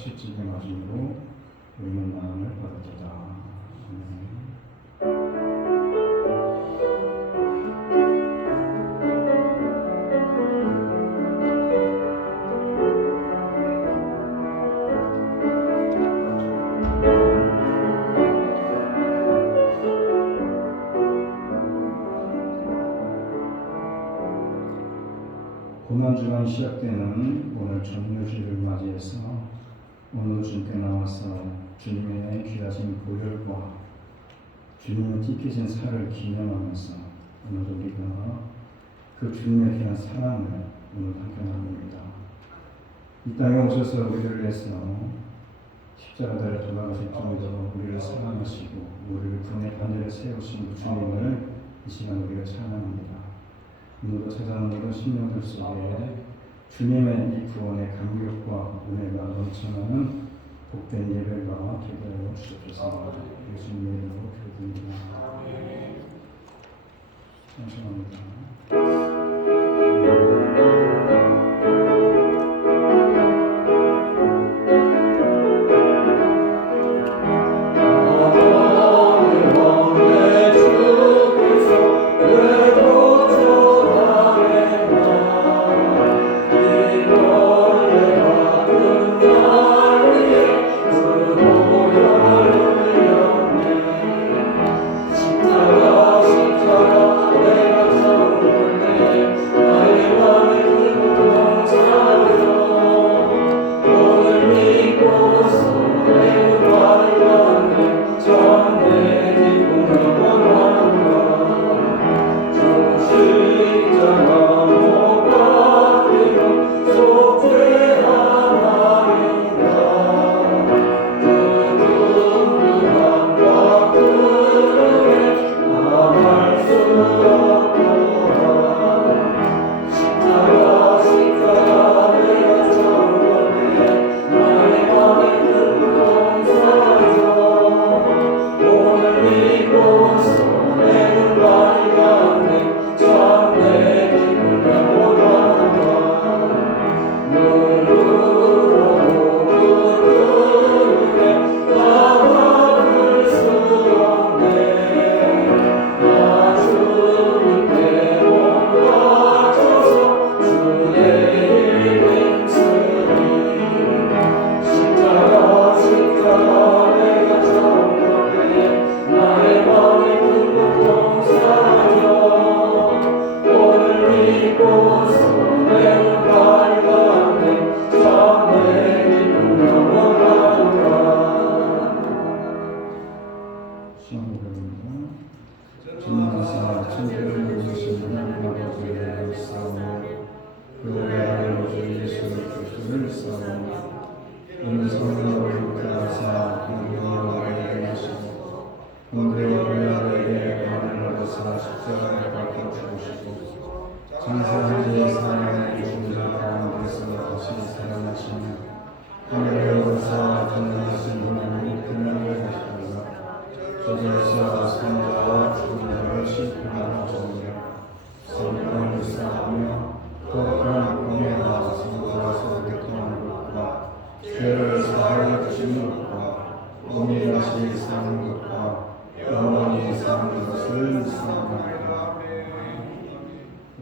같이 찌개 맞음으로 우리는 마음을 받았도다. 아멘. 고난주간 시작되는 오늘 정묘주일을 맞이해서 오늘도 주님께 나와서 주님의 귀하신 보혈과 주님의 찢겨진 살을 기념하면서 오늘도 우리가 그 주님의 귀한 사랑을 오늘 함께 나눕니다. 이 땅에 오셔서 우리를 위해서 십자가에 돌아가실 정도로 우리를 사랑하시고 우리를 구원의 반열에 세우신 그 주님을 이 시간 우리가 찬양합니다. 오늘도 찾아오는 모든 심령들 속에 주님의 이 구원의 감격과 은혜가 넘쳐나는 복된 예배가 되게 주옵소서. 예수님의 이름으로 기도드립니다. 감사합니다.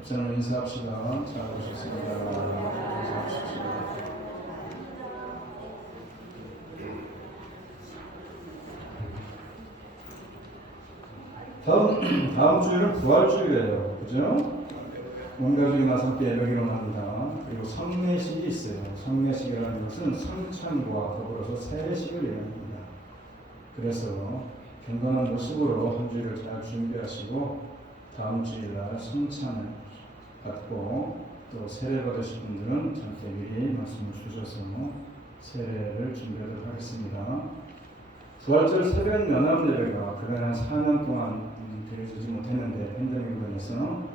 저는 인사합시다. 잘 오셨습니다. 인사합시다. 다음 주일은 부활주일이에요. 그죠? 온 가족이 나서 함께 예배기로 합니다. 그리고 성례식이 있어요. 성례식이라는 것은 성찬과 더불어서 세례식을 얘기합니다. 그래서 경건한 모습으로 한 주일을 잘 준비하시고 다음 주일날 성찬을 받고 또 세례 받으실 분들은 저한테 미리 말씀을 주셔서 세례를 준비하도록 하겠습니다. 부활절 새벽 연합 예배가 그간 4년 동안 드려지지 못했는데 팬데믹으로 인해서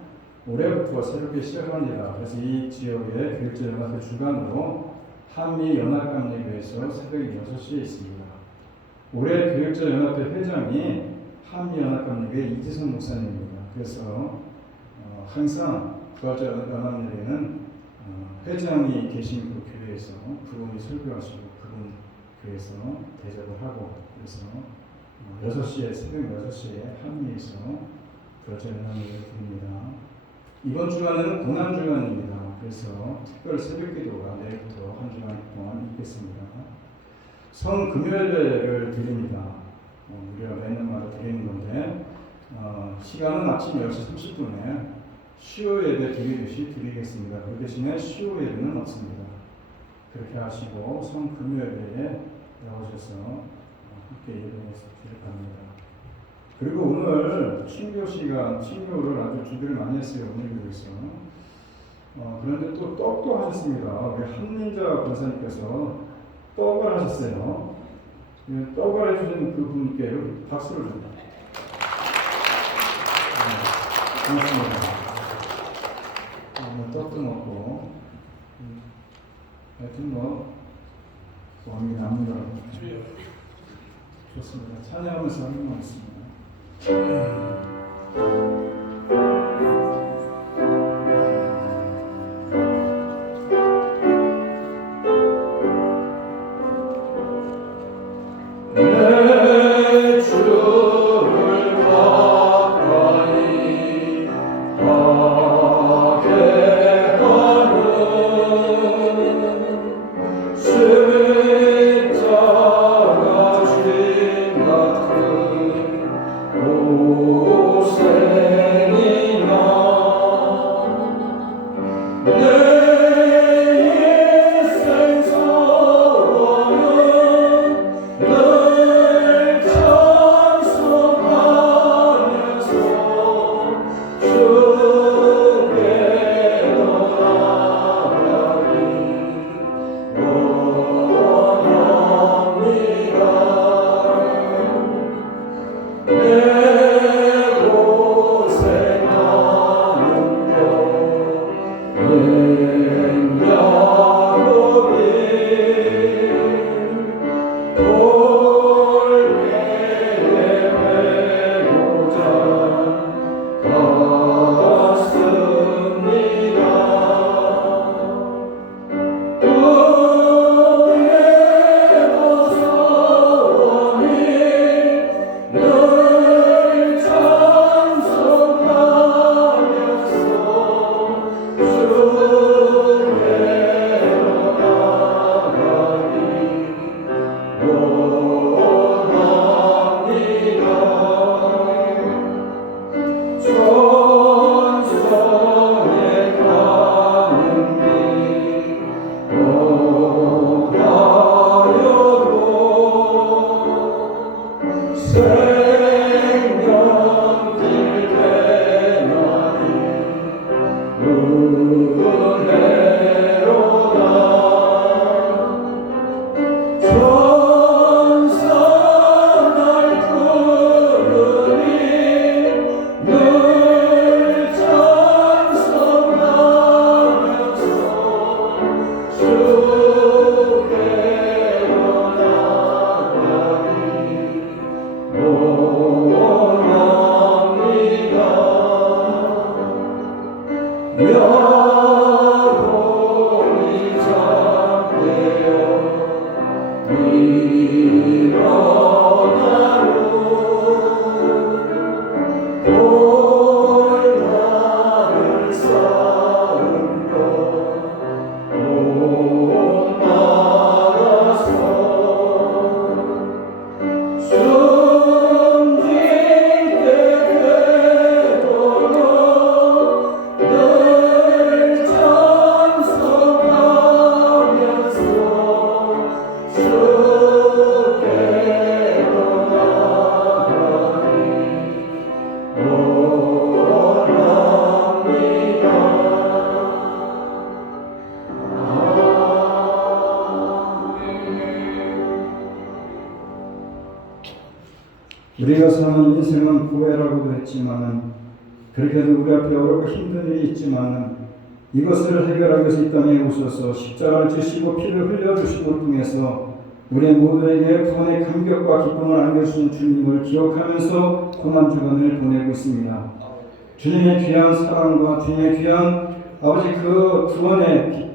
올해부터 새롭게 시작합니다. 그래서 이 지역의 교육절 연합회 주관으로 한미 연합감리교에서 새벽 6시에 있습니다. 올해 교육절 연합회 회장이 한미 연합감리교의 이지성 목사님입니다. 그래서 항상 부활절 연합 예배는 회장이 계신 그 교회에서 그분이 설교하시고 그분 교회에서 대접을 하고 그래서 6시에 새벽 6시에 한미에서 교제 연합을 드립니다. 이번 주간은 고난 주간입니다. 그래서 특별 새벽 기도가 내일부터 한 주간 동안 있겠습니다. 성 금요예배를 드립니다. 우리가 매년마다 드리는 건데 시간은 아침 10시 30분에 수요 예배 드리듯이 드리겠습니다. 그 대신에 수요 예배는 없습니다. 그렇게 하시고 성 금요예배에 나오셔서 함께 예배해 주실 겁니다. 그리고 오늘 친교 시간, 친교를 아주 준비를 많이 했어요. 오늘 교회에서. 그런데 또 떡도 하셨습니다. 우리 한민자 권사님께서 떡을 하셨어요. 떡을 해주신 그 분께 박수를 줍니다. 고맙습니다. 떡도 먹고, 하여튼 마음이 남는 좋습니다. 찬양하면서 하는 것 같습니다. 우리가 사는 인생은 고해라고도 했지만은 그렇게도 우리 앞에 어렵고 힘든 일이 있지만은 이것을 해결하기 위해서 이 땅에 오셔서 십자가를 지시고 피를 흘려주심을 통해서 우리 모두에게 구원의 감격과 기쁨을 안겨주신 주님을 기억하면서 고난주간을 보내고 있습니다. 주님의 귀한 사랑과 주님의 귀한 아버지 그 구원의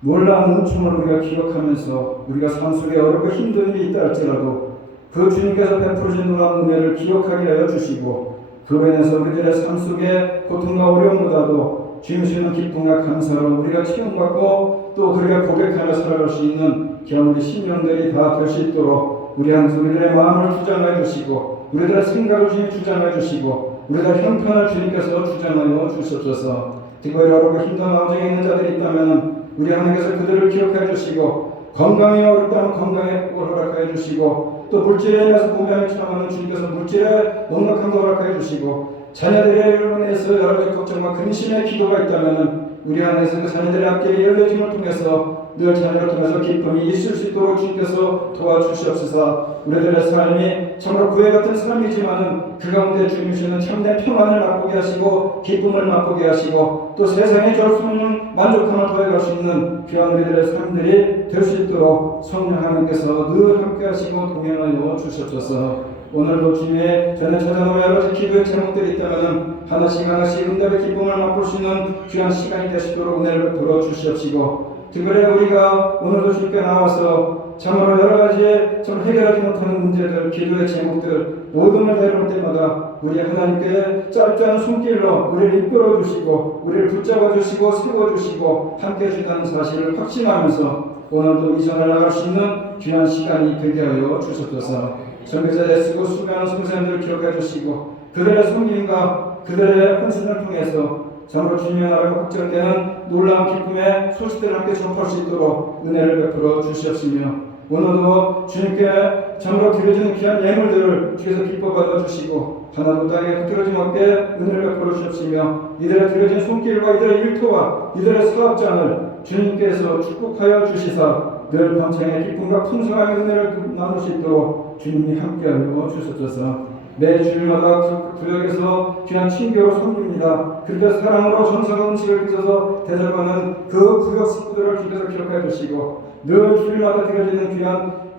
놀라운 은총을 우리가 기억하면서 우리가 삶 속에 어렵고 힘든 일이 있다 할지라도 그 주님께서 베풀으신 놀라운 은혜를 기억하게 하여 주시고 그로 인해서 우리들의 삶 속에 고통과 어려움보다도 주님 주시는 기쁨과 감사로 우리가 채움받고 또 우리가 고백하며 살아갈 수 있는 귀한 우리 신령들이 다 될 수 있도록 우리들의 마음을 주장해 주시고 우리들의 생각을 주님 주장해 주시고 우리들의 형편을 주님께서 주장하여 주시옵소서. 특별히 어렵고 힘든 마음에 있는 자들이 있다면 우리 하나님께서 그들을 기억해 주시고 건강이 어렵다면 건강의 복을 허락하여 주시고 또 물질에 인해서 고민을 참아하는 주님께서 물질에 넉넉한 걸 허락하여 주시고 자녀들에 인해서 여러 가지 걱정과 근심의 기도가 있다면 우리 안에서 그 자녀들의 앞길이 열려짐을 통해서 늘 자녀를 통해서 기쁨이 있을 수 있도록 주님께서 도와주시옵소서. 우리들의 삶이 정말 구애 같은 삶이지만은 그 가운데 주님 주시는 참된 평안을 맛보게 하시고 기쁨을 맛보게 하시고 또 세상에 줄 수 없는 만족함을 더해갈 수 있는 귀한 우리들의 삶들이 될 수 있도록 성령 하나님께서 늘 함께 하시고 동행하여 주시옵소서. 오늘도 주님의 전에 찾아놓은 여러 가지 기도의 제목들이 있다면 하나씩 응답의 기쁨을 맛볼 수 있는 귀한 시간이 되시도록 은혜를 베풀어 주시옵시고 특별히 우리가 오늘도 주님께 나와서 참으로 여러 가지 좀 해결하지 못하는 문제들, 기도의 제목들 모든 걸 내려올 때마다 우리 하나님께 짧지 않은 손길로 우리를 이끌어 주시고 우리를 붙잡아 주시고 세워 주시고 함께 해주신다는 사실을 확신하면서 오늘도 이 전을 나갈 수 있는 귀한 시간이 되게 하여 주셨소서. 선교사에 쓰고 수고하는 선생님들을 기억해 주시고 그들의 섬김과 그들의 헌신을 통해서 정말 주님의 나라가 확장되는 놀라운 기쁨의 소식들을 함께 접할 수 있도록 은혜를 베풀어 주시옵시며 오늘도 주님께 정말 드려지는 귀한 예물들을 주께서 기뻐 받아 주시고 하나도 땅에 흐트러짐 없게 은혜를 베풀어 주시옵시며 이들의 드려진 손길과 이들의 일터와 이들의 사업장을 주님께서 축복하여 주시사 늘 번창의 기쁨과 풍성한 은혜를 나눌 수 있도록 주님이 함께하여 주셨소서. 매 주일마다 구역에서 귀한 친교로 섬깁니다. 그렇게 사랑으로 정성한 음식을 빚어서 대접하는 그 구역 식구들을 주께서 기억해 주시고 늘 주일마다 드려지는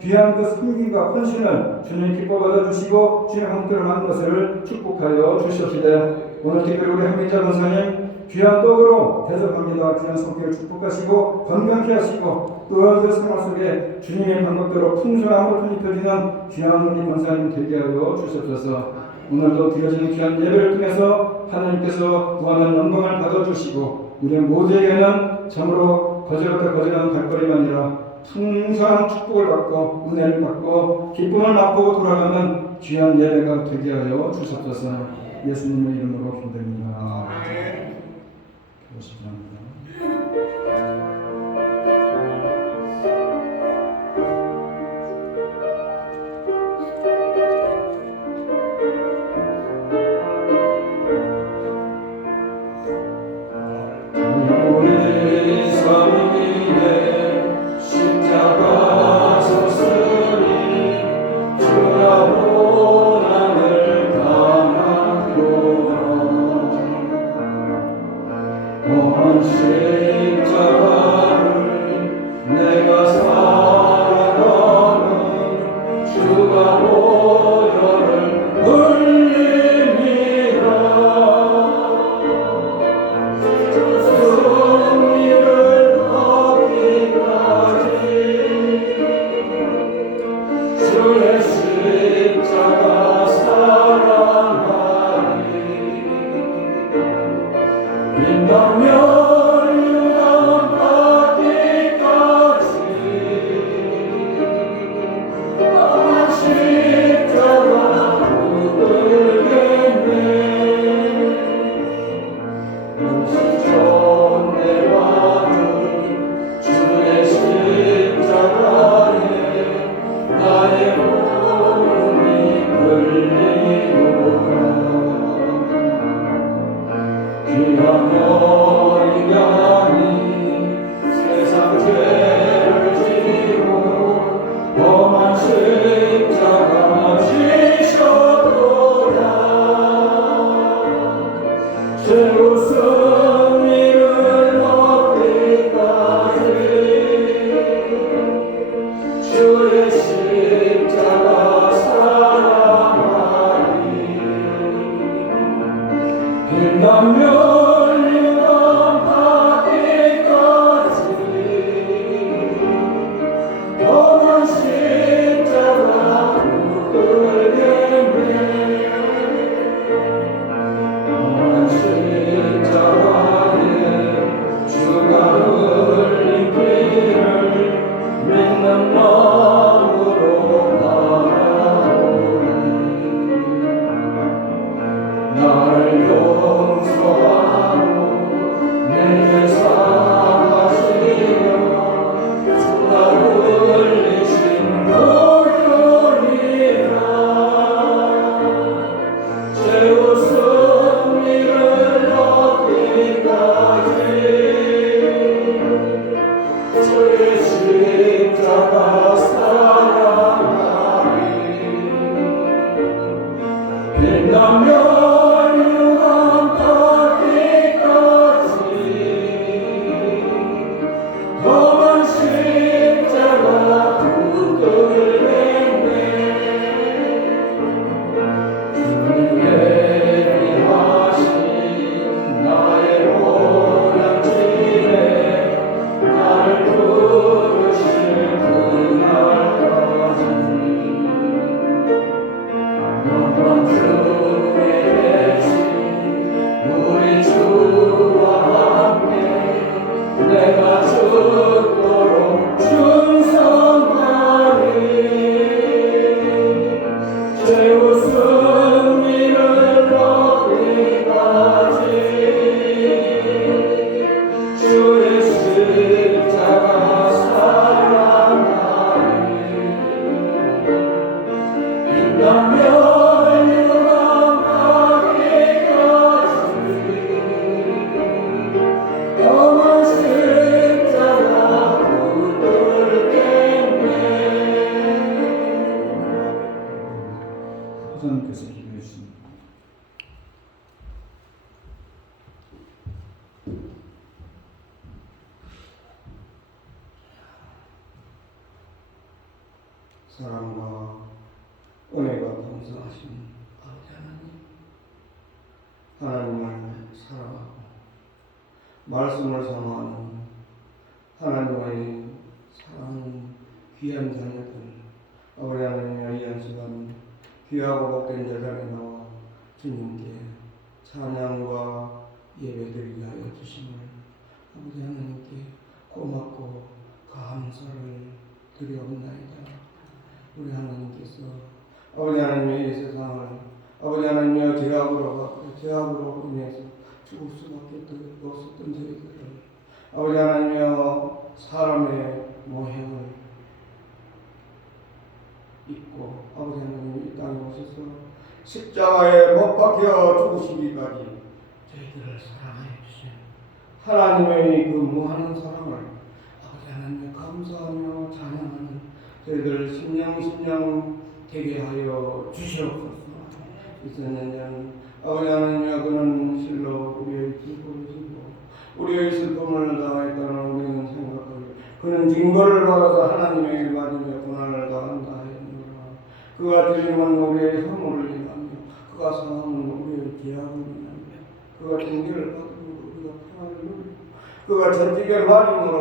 귀한 그 섬김과 헌신을 주님 기뻐 받아 주시고 주님 함께를 하는 것을 축복하여 주시옵시되 오늘 특별히 우리 한민자 권사님 귀한 떡으로 대접합니다. 귀한 성격을 축복하시고 건강케 하시고 또 그 생활 속에 주님의 방법대로 풍성함으로 통입혀지는 귀한 우리 권사님 되게 하여 주시옵소서. 오늘도 드려지는 귀한 예배를 통해서 하나님께서 무한한 영광을 받아주시고 우리 모두에게는 참으로 거저갔다 거저가는 발걸음이 아니라 풍성한 축복을 받고 은혜를 받고 기쁨을 맛보고 돌아가는 귀한 예배가 되게 하여 주시옵소서. 예수님의 이름으로 기도드립니다. 기도합니다. 험한 십자가 끌겠네 험한 십자가에 주가 흘린 피를 믿는 마음으로 바라보니 나를 용서하고 내게 사하시며 주가 흘리신 보혈이라 최후 승리를 얻기까지 주의 십자가 사랑하리 빛나며 내가 죽도록 충성하리 최후 승리를 얻기까지 주의 십자가 사랑하리 빛나며 하나님께서 기도해 주십니다. 사랑과 은혜가 동성하신 아버지 하나님을 사랑하고 말씀을 사모하는 하나님의 사랑하는 귀한 자녀들 아버지 하나님의 이 한 시간 귀하고 복된 제단에 나와 주님께 찬양과 예배드리게 하여 주심을 아버지 하나님께 고맙고 감사를 드리옵나이다. 우리 하나님께서 아버지 하나님의 이 세상을 아버지 하나님의 죄악으로 인해서 죽을 수밖에 없었던 저희들을 아버지 하나님의 사람의 모형을 있고 아버지 하나님 이 땅에 오셔서 십자가에 못 박혀 죽으시기까지 저희들을 사랑하여 주신 하나님의 그 무한한 사랑을 아버지 하나님 감사하며 찬양하는 저희들 심령 되게 하여 주시옵소서. 이천년 아버지 하나님 그는 실로 우리의 슬픔이시고 우리의 슬픔을 당했다는 우리는 생각하고 그는 징벌을 받아서 하나님에게 맞으며 고난을 당한다. 그가 주님은 우리의 허물을 인하며 그가 사함은 우리의 죄악을 인하며 그가 징계를 받으므로 우리가 평안을 누리고 그가 전직의 말임으로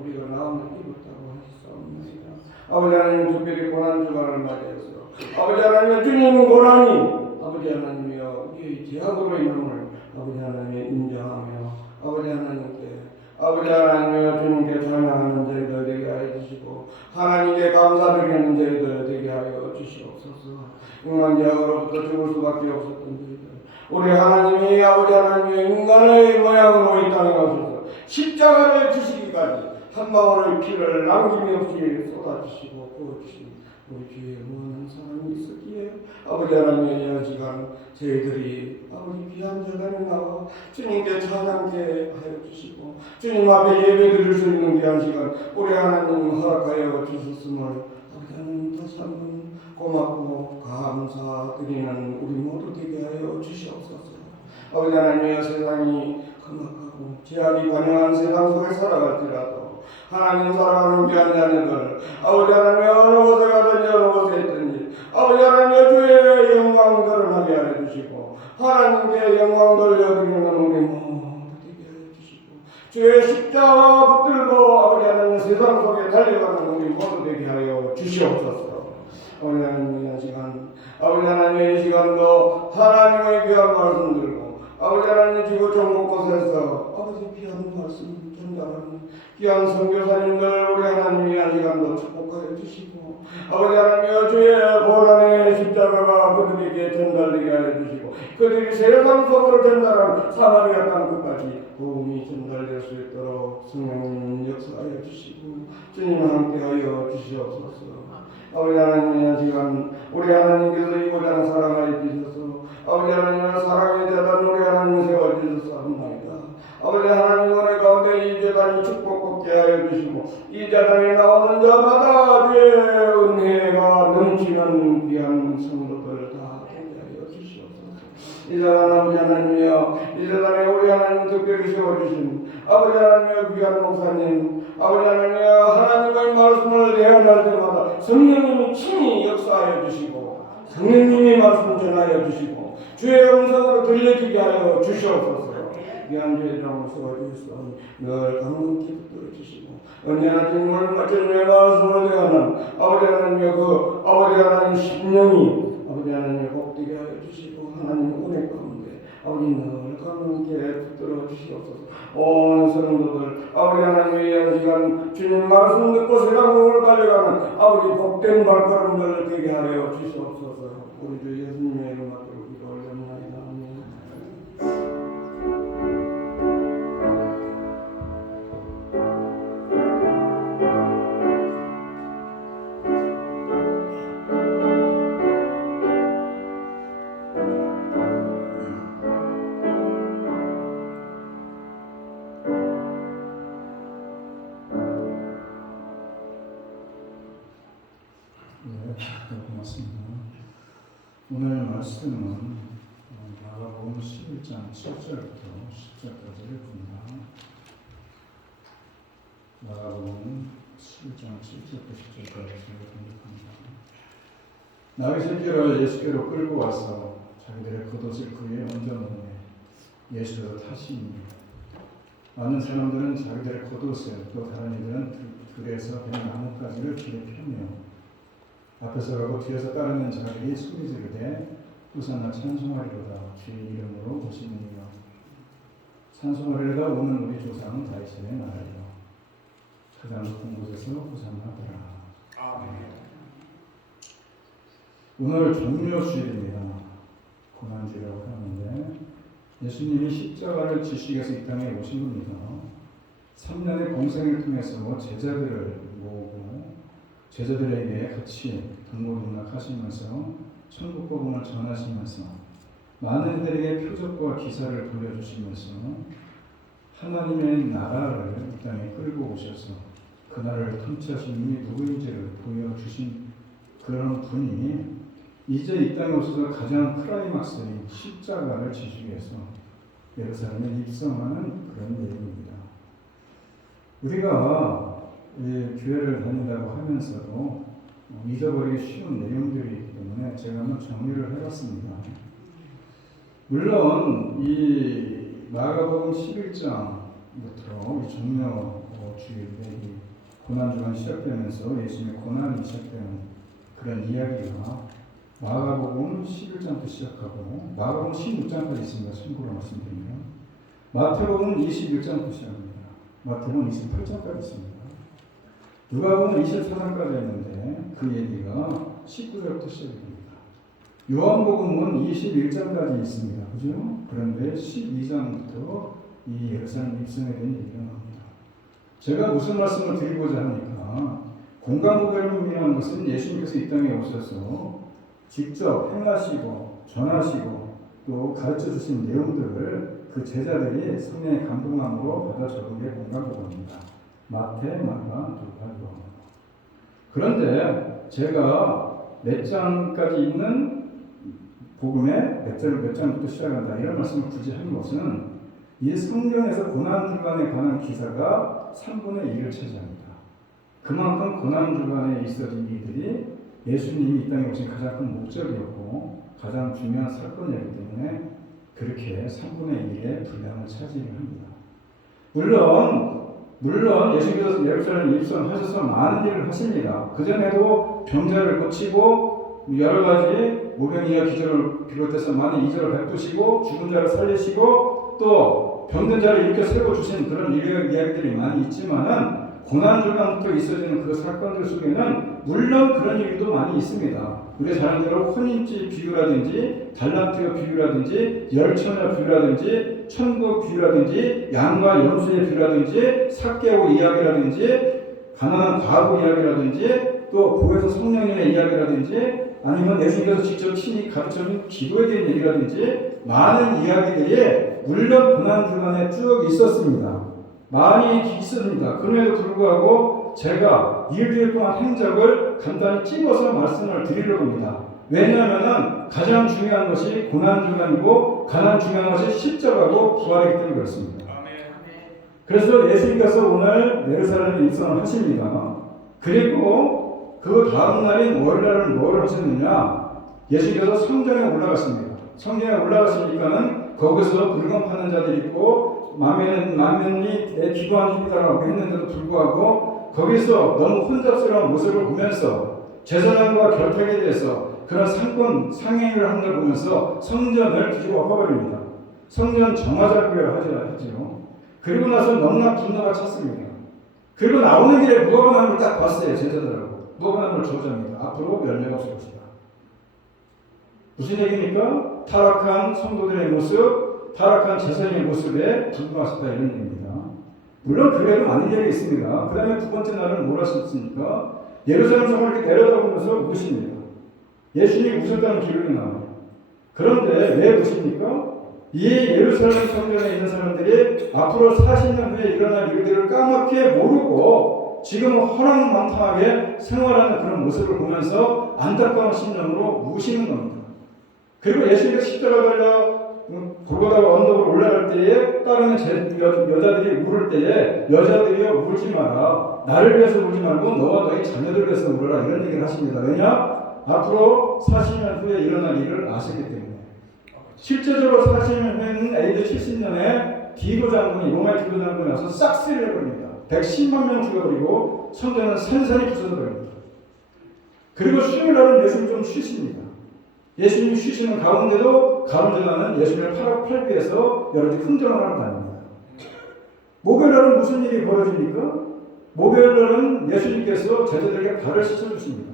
우리가 나음을 입었다고 하시사옵나이다. 아버지 하나님 특별히 고난주간을 맞이해서 아버지 하나님 주님 고난이 아버지 하나님이여 우리의 죄악으로 인함을 아버지 하나님 인정하며 아버지 하나님께 주님께 찬양하는 저희들 되게 하여 주시고 하나님께 감사드리는 저희들 되게 하여 주시옵소서. 인간죄악으로부터 죽을 수밖에 없었던 저희들 우리 하나님이 아버지 하나님의 인간의 모양으로 이 땅에 오셔서 십자가를 지시기까지 한 방울의 피를 남김이 없이 쏟아주시고 부어주신 우리 주의 무한한 사랑이 있었기에 아버지 하나님의 이 시간 저희들이 아버지 귀한 재단에 나와 주님께 찬양케 하여 주시고 주님 앞에 예배 드릴 수 있는 귀한 시간 우리 하나님 허락하여 주셨음을 아버지 하나님 다시 한번 고맙고 감사드리는 우리 모두 되게 하여 주시옵소서. 아버지 하나님의 세상이 험악하고 죄악이 관영한 세상 속에 살아갈지라도 하나님 사랑하는 귀한 자녀들 아버지 하나님 어느 곳에 가든지 어느 곳에 있든지 아버지 하나님 주의 영광 드러나게 하여 주시고 하나님께 영광 돌려드리는 우리 모두 되게 하여 주시고 주의 십자가 붙들고 아버지 하나님 세상 속에 달려가는 우리 모두 되게 되게 하여 주시옵소서. 아버지 하나님 이 시간, 아버지 하나님 이 시간도 하나님의 귀한 말씀 들고 아버지 하나님 지구촌 곳곳에서 아버지 귀한 말씀 전달하는 귀한 선교사님들 우리 하나님이 이 시간도 축복하여 주시고 아버지 하나님 주의 고난의 십자가가 그들에게 전달되게 하여 주시고 그들이 세상 속으로 전달한 사마리아 땅 끝까지 도움이 전달될 수 있도록 성령님 역사하여 주시고 주님 함께하여 주시옵소서. 아버지 하나님 이 시간 우리 하나님께서 이곳에 사랑하여 주셔서 아버지 하나님의 사랑의 재단 우리 하나님 세워주셔서 합니다. 아버지 하나님 은혜 가운데 이 재단이 축복받게 하여 주시고 이 재단에 나오는 자마다 주의 은혜가 넘치는 귀한 성도들 다 되게 하여 주시옵소서. 이 재단 아버지 하나님이여 이 재단에 우리 하나님 특별히 세워주신 아버지 하나님의 귀한 목사님 아버지 하나님이여 하나님의 말씀을 대언할 때마다 성령님이 친히 역사하여 주시고 성령님이 말씀 전하여 주시고 주의 음성으로 들려주게 하여 주시옵소서. 귀한 주의 이름으로 세워주시옵소서. 늘 강건케 붙들어 주시고 언제나 주님의 말씀을 대하는 아버지 하나님의 그 아버지 하나님 심령이 아버지 하나님의 복되게 하여 주시고 하나님 은혜 가운데 아버지 늘 강건케 붙들어 주시옵소서. 온 성도들 아버지 하나님의 시간 주님 말씀 듣고 세상으로 달려가는 아버지 복된 발걸음들 되게 하여 주시옵소서. 우리 주 예수님의 이름 받들어 기도 올려옵나이다. 아멘. 고맙습니다. 오늘 말씀은 마가복음 11장 7절부터 10절까지를 봅니다. 마가복음 11장 7절부터 10절까지를 공독합니다. 나귀 새끼를 예수께로 끌고 와서 자기들의 겉옷을 그에 얹어놓으니 예수께서 타시니 많은 사람들은 자기들의 겉옷을 또 다른 이들은 들에서 된 나뭇가지를 길에 펴며 앞에서 가고 뒤에서 따르는 자들이 소리 지르되 호산나 찬송하리로다 주의 이름으로 오시느니라. 찬송하리로다 오는 우리 조상 다윗의 나라리라. 가장 높은 곳에서 호산나더라. 아멘. 오늘 종료주일입니다. 고난주일이라고 하는데 예수님이 십자가를 지시기 위해서 이 땅에 오신 겁니다. 3년의 공생을 통해서 제자들을 모으고 제자들에게 같이 등록문학하시면서 천국 복음을 전하시면서 많은 이들에게 표적과 기사를 돌려주시면서 하나님의 나라를 이 땅에 끌고 오셔서 그 나라를 통치하신 분이 누구인지를 보여주신 그런 분이 이제 이 땅에 오셔서 가장 클라이막스인 십자가를 지시기 위해서 예루살렘에 입성하는 그런 내용입니다. 우리가 교회를 다닌다고 하면서도 잊어버리기 쉬운 내용들이기 때문에 제가 한번 정리를 해봤습니다. 물론 이 마가복음 11장부터 이 종료주일의 고난주간 시작되면서 예수님의 고난이 시작되는 그런 이야기가 마가복음 11장부터 시작하고 마가복음 16장까지 있습니다. 참고로 말씀드리면 마태복음 21장부터 시작합니다. 마태복음 28장까지 있습니다. 누가복음 24장까지 했는데 그 얘기가 19절부터 시작됩니다. 요한복음은 21장까지 있습니다. 그죠? 그런데 12장부터 이 예루살렘 입성에 대한 얘기가 나옵니다. 제가 무슨 말씀을 드리고자 하니까 공간구별론이라는 것은 예수님께서 이 땅에 오셔서 직접 행하시고 전하시고 또 가르쳐 주신 내용들을 그 제자들이 성령의 감동함으로 받아 적은 게 공간구별입니다. 마태, 마가, 누가, 요한. 그런데 제가 몇 장까지 있는 복음에 몇 장부터 시작한다 이런 말씀을 굳이 한 것은 이 성경에서 고난주간에 관한 기사가 3분의 1을 차지합니다. 그만큼 고난주간에 있어진 일들이 예수님이 이 땅에 오신 가장 큰 목적이었고 가장 중요한 사건이었기 때문에 그렇게 3분의 1의 분량을 차지합니다. 물론 물론 예수님께서 예루살렘에 입성하셔서 많은 일을 하십니다. 그전에도 병자를 고치고 여러 가지 모병이와 기적을 비롯해서 많은 이적을 베푸시고 죽은 자를 살리시고 또 병든 자를 일으켜 세워주신 그런 이야기들이 많이 있지만은 고난주간부터 있어지는 그 사건들 속에는 물론 그런 일도 많이 있습니다. 우리 잘 아는 대로 혼인집 비유라든지 달란트 비유라든지 열처녀 비유라든지 천국 비유라든지 양과 염소의 비유라든지 삭개오 이야기라든지 가난한 과부 이야기라든지 또 고에서 성령님의 이야기라든지 아니면 예수님께서 직접 친히 가르쳐준 기도에 대한 얘기라든지 많은 이야기들이 물론 고난주간에 쭉 있었습니다. 많이 있습니다. 그럼에도 불구하고 제가 일주일 동안 행적을 간단히 찍어서 말씀을 드리려고 합니다. 왜냐하면 가장 중요한 것이 고난주간이고 가장 중요한 것이 십자가고 부활이기 때문에 그렇습니다. 그래서 예수님께서 오늘 예루살렘에 입성을 하십니다. 그리고 그 다음 날인 월요일날은 뭘 하셨느냐? 예수님께서 성전에 올라갔습니다. 성전에 올라갔으니까는 거기서 물건 파는 자들이 있고 만면이 내 기도한 중이다라고 했는데도 불구하고 거기서 너무 혼잡스러운 모습을 보면서 제사장과 결탁에 대해서 그런 상행을 하는 걸 보면서 성전을 뒤집어 엎어버립니다. 성전 정화작교회를 하죠. 그리고 나서 너무나 분노가 찼습니다. 그리고 나오는 길에 무화과나무를 딱 봤어요. 제자들하고 무화과나무를 저주합니다. 앞으로 열매가 없을 것이다. 무슨 얘기입니까? 타락한 성도들의 모습, 타락한 제사장의 모습에 분노하셨다 이런 얘기입니다. 물론 그래도 많은 얘기가 있습니다. 그 다음에 두 번째 날은 뭘 하셨습니까? 예루살렘 성을 이렇게 내려다보면서 우십니다. 예수님이 우셨다는 기록이 나와요. 그런데 왜 우십니까? 이 예루살렘 성전에 있는 사람들이 앞으로 40년 후에 일어날 일들을 까맣게 모르고 지금 허랑망탕하게 생활하는 그런 모습을 보면서 안타까운 심정으로 우시는 겁니다. 그리고 예수님께서 십자가 달려 골고다 언덕으로 올라갈 때에 따르는 여자들이 울을 때에 여자들이여 울지 마라. 나를 위해서 울지 말고 너와 너희 자녀들을 위해서 울어라. 이런 얘기를 하십니다. 왜냐? 앞으로 40년 후에 일어날 일을 아시기 때문에. 실제적으로 40년 후에는 AD 70년에 디도 장군이 로마의 디도 장군이 와서 싹쓸이를 해버립니다. 110만 명 죽여버리고 성전은 산산이 부서져버립니다. 그리고 수요일 날은 예수님 좀 쉬십니다. 예수님이 쉬시는 가운데도 가론제단은 예수님을 팔비에서 여러 가지 흥정을 하러 다닙니다. 목요일 날은 무슨 일이 벌어집니까? 목요일 날은 예수님께서 제자들에게 발을 씻어주십니다.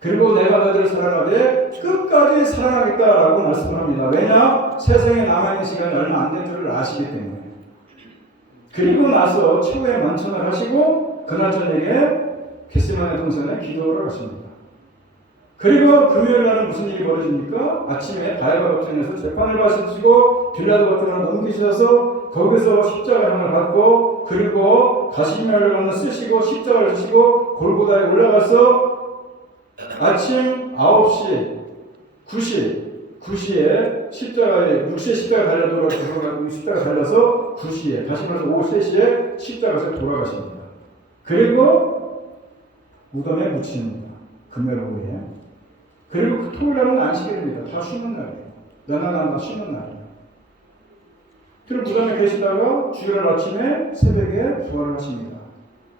그리고 내가 너희들을 사랑하되 끝까지 사랑하겠다라고 말씀을 합니다. 왜냐? 세상에 남아있는 시간이 얼마 안 된 줄을 아시기 때문에. 그리고 나서 최후의 만찬을 하시고 그날 저녁에 겟세마네 동산에 기도하러 가십니다. 그리고 금요일 날은 무슨 일이 벌어집니까? 아침에 바야바 법정에서 재판을 받으시고 빌라도 법정으로 넘기셔서 거기서 십자가형을 받고 그리고 가시면을 쓰시고 십자가를 쓰시고 골고다에 올라가서 아침 9시, 9시에 십자가에 6시에 십자가 달려서 십자가 달려서 9시에 다시 말해서 오후 3시에 십자가에서 돌아가십니다. 그리고 무덤에 묻힙니다. 금요일 오후에. 그리고 그 토요일 날은 안식일입니다. 다 쉬는 날이에요. 연하나 다 쉬는 날이에요. 그리고 무덤에 계시다가 주일 아침에 새벽에 부활을 하십니다.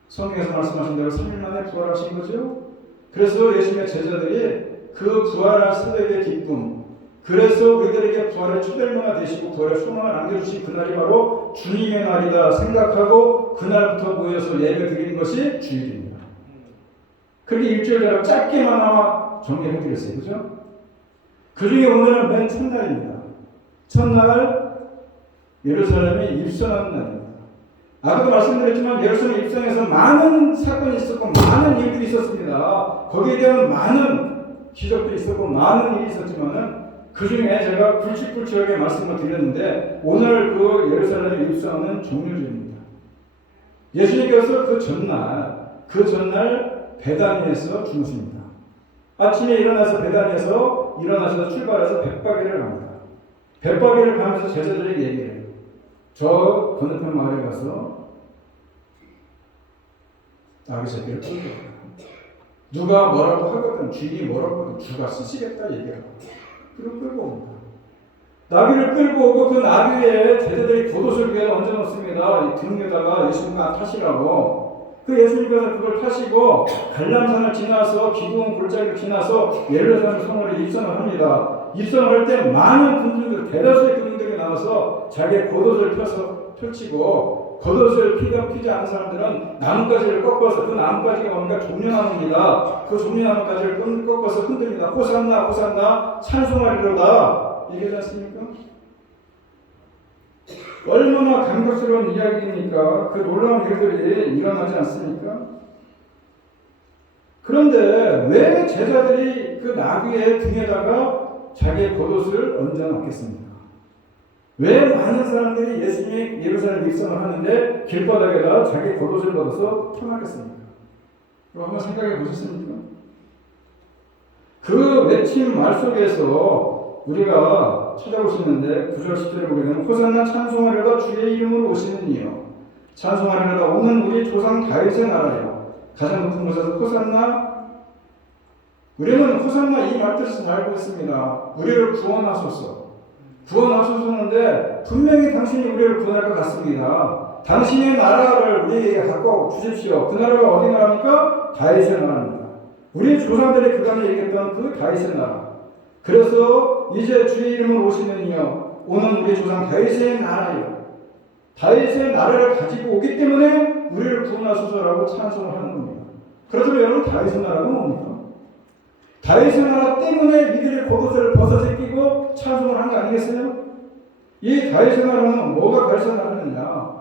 성경에서 말씀하신 대로 3일 만에 부활하신 거죠. 그래서 예수님의 제자들이 그 부활한 새벽의 기쁨, 그래서 우리들에게 부활의 초대문화 되시고 부활의 소망을 안겨주신 그날이 바로 주님의 날이다 생각하고 그날부터 모여서 예배 드리는 것이 주일입니다. 그렇게 일주일 내가 짧게만 정리해드렸어요. 그죠? 그 중에 오늘은 맨 첫날입니다. 첫날 예루살렘에 입성하는 날입니다. 아까도 말씀드렸지만 예루살렘 입성에서 많은 사건이 있었고 많은 일들이 있었습니다. 거기에 대한 많은 기적들이 있었고 많은 일이 있었지만은 그 중에 제가 굵직굵직하게 말씀을 드렸는데 오늘 그 예루살렘에 입성하는 종료주입니다. 예수님께서 그 전날 베다니에서 주무십니다. 아침에 베다니에서 일어나셔서 출발해서 벳바게를 갑니다. 벳바게를 가면서 제자들에게 얘기를 해요. 저 건너편 마을에 가서 아기 새끼를 끌고 누가 뭐라고 하거든 주인이 뭐라고 하거든 주가 쓰시겠다 얘기하고 그리고 끌고 옵니다. 나귀를 끌고 오고 그 나귀 위에 제자들이 겉옷을 위에 얹어놓습니다. 이 등 위에다가 예수님과 타시라고. 그 예수님께서 그걸 타시고 갈람산을 지나서 기둥 골짜기를 지나서 예루살렘 성으로 입성을 합니다. 입성을 할 때 많은 군중들, 대다수의 군중들이 나와서 자기의 겉옷을 펼치고 겉옷을 피지 않은 사람들은 나뭇가지를 꺾어서 그 나뭇가지가 뭔가 종려나무입니다. 그 종려나뭇가지를 꺾어서 흔듭니다. 호산나 호산나 찬송하리로다. 얘기하지 않습니까? 얼마나 감격스러운 이야기입니까? 그 놀라운 일들이 일어나지 않습니까? 그런데 왜 제자들이 그 나귀의 등에다가 자기의 겉옷을 얹어놨겠습니까? 왜 많은 사람들이 예수님이 예루살렘 입성을 하는데 길바닥에다 자기 겉옷을 벗어서 터놨겠습니까? 그럼 한번 생각해 보셨습니까? 그 외침 말 속에서 우리가 찾아볼 수 있는데 9절 10절에 보게 되면 호산나 찬송하려다 주의 이름으로 오시는 이요 찬송하려다 오는 우리 조상 다윗의 나라요 가장 높은 곳에서 호산나 우리는 호산나 이 말뜻을 잘 알고 있습니다. 우리를 구원하소서 구원하소서는데 분명히 당신이 우리를 구원할 것 같습니다. 당신의 나라를 우리에게 갖고 주십시오. 그 나라가 어디 나라입니까? 다윗의 나라입니다. 우리 조상들이 그간에 얘기했던 그 다윗의 나라. 그래서 이제 주의 이름으로 오시는 이여 오는 우리 조상 다윗의 나라요. 다윗의 나라를 가지고 오기 때문에 우리를 구원하소서라고 찬송을 하는 겁니다. 그렇다면 여러분 다윗의 나라가 뭡니까? 다윗의 나라 때문에 이들의 겉옷을 벗어 끼고 찬송을 한 거 아니겠어요? 이 다윗의 나라는 뭐가 다윗의 나라느냐?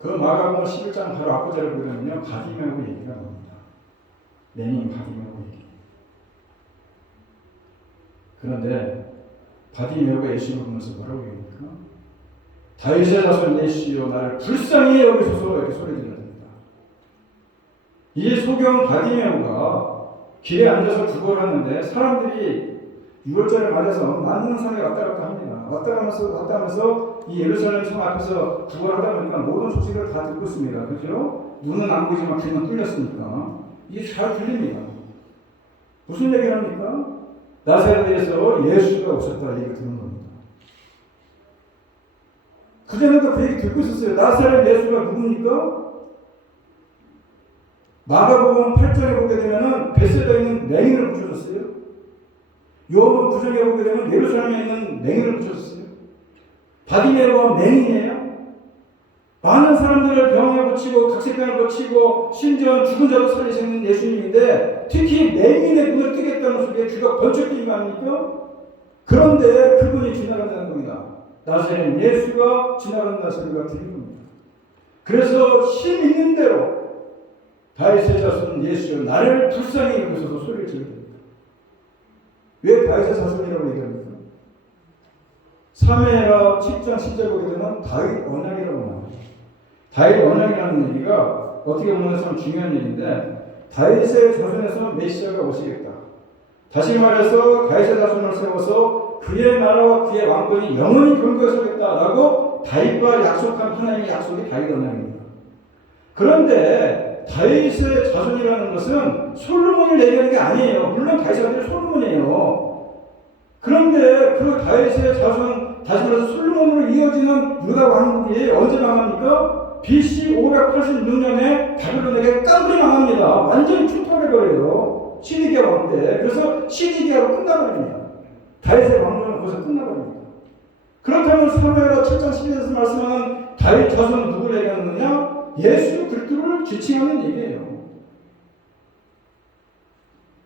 그 마가복음 11장 바로 앞구절을 보면요 바디메오 얘기가 나옵니다. 레닌 바디메오 얘기. 그런데 바디메오가 예수님을 보면서 뭐라고 얘기합니까? 다윗의 자손 예수여 나를 불쌍히 여기소서 이렇게 소리 질렀습니다. 이 소경 바디메오가 길에 앉아서 구걸을 하는데 사람들이 6월절을 맞아서 많은 사람이 왔다 갔다 합니다. 왔다 가면서 이 예루살렘 성 앞에서 구걸하다 보니까 모든 소식을 다 듣고 있습니다. 그죠? 눈은 안 보이지만 귀는 뚫렸으니까 이게 잘 들립니다. 무슨 얘기를 합니까? 나사렛에서 예수가 오셨다 얘기를 듣는 겁니다. 그전에도 그 얘기 듣고 있었어요. 나사렛 예수가 누굽니까? 마가복음 8장에 보게 되면은 베세다에 있는 맹인을 붙여줬어요. 요한복음 9장에 보게 되면 예루살렘에 있는 맹인을 붙여줬어요. 바디메오가 맹인이에요. 많은 사람들을 병에 고치고 각색병을 고치고 심지어 죽은 자도 살리시는 예수님인데 특히 맹인의 눈을 뜨겠다는 소리에 귀가 번쩍 뜨는 거 아닙니까? 그런데 그분이 지나간다는 겁니다. 나사렛 예수가 지나간다는 소리가 들린 겁니다. 그래서 힘 있는 대로 다윗의 자손 예수여 나를 불쌍히 여기소서 소리를 지릅니다. 왜 다윗의 자손이라고 얘기합니까? 사무엘하 10장 10절 보게 되면 다윗 언약이라고 나옵니다. 다윗 언약이라는 얘기가 어떻게 보면 참 중요한 얘기인데 다윗의 자손에서 메시아가 오시겠다. 다시 말해서 다윗의 자손을 세워서 그의 나라와 그의 왕권이 영원히 경고하시겠다라고 다윗과 약속한 하나님의 약속이 다윗 언약입니다. 그런데 다윗의 자손이라는 것은 솔로몬을 얘기하는 게 아니에요. 물론 다윗의 아들이 솔로몬이에요. 그런데 그 다윗의 자손, 다시 말해서 솔로몬으로 이어지는 유다 왕국이 언제 망합니까? BC 586년에 바벨론에게 깡그리 망합니다. 완전히 초토화해버려요. 시디기야 왕 때. 그래서 시디기야로 끝나버립니다. 다윗의 왕조는 거기서 끝나버립니다. 그렇다면 사무엘하 7장 12절에서 말씀하는 다윗 자손은 누구를 얘기하느냐? 예수 그리스도를 지칭하는 얘기예요.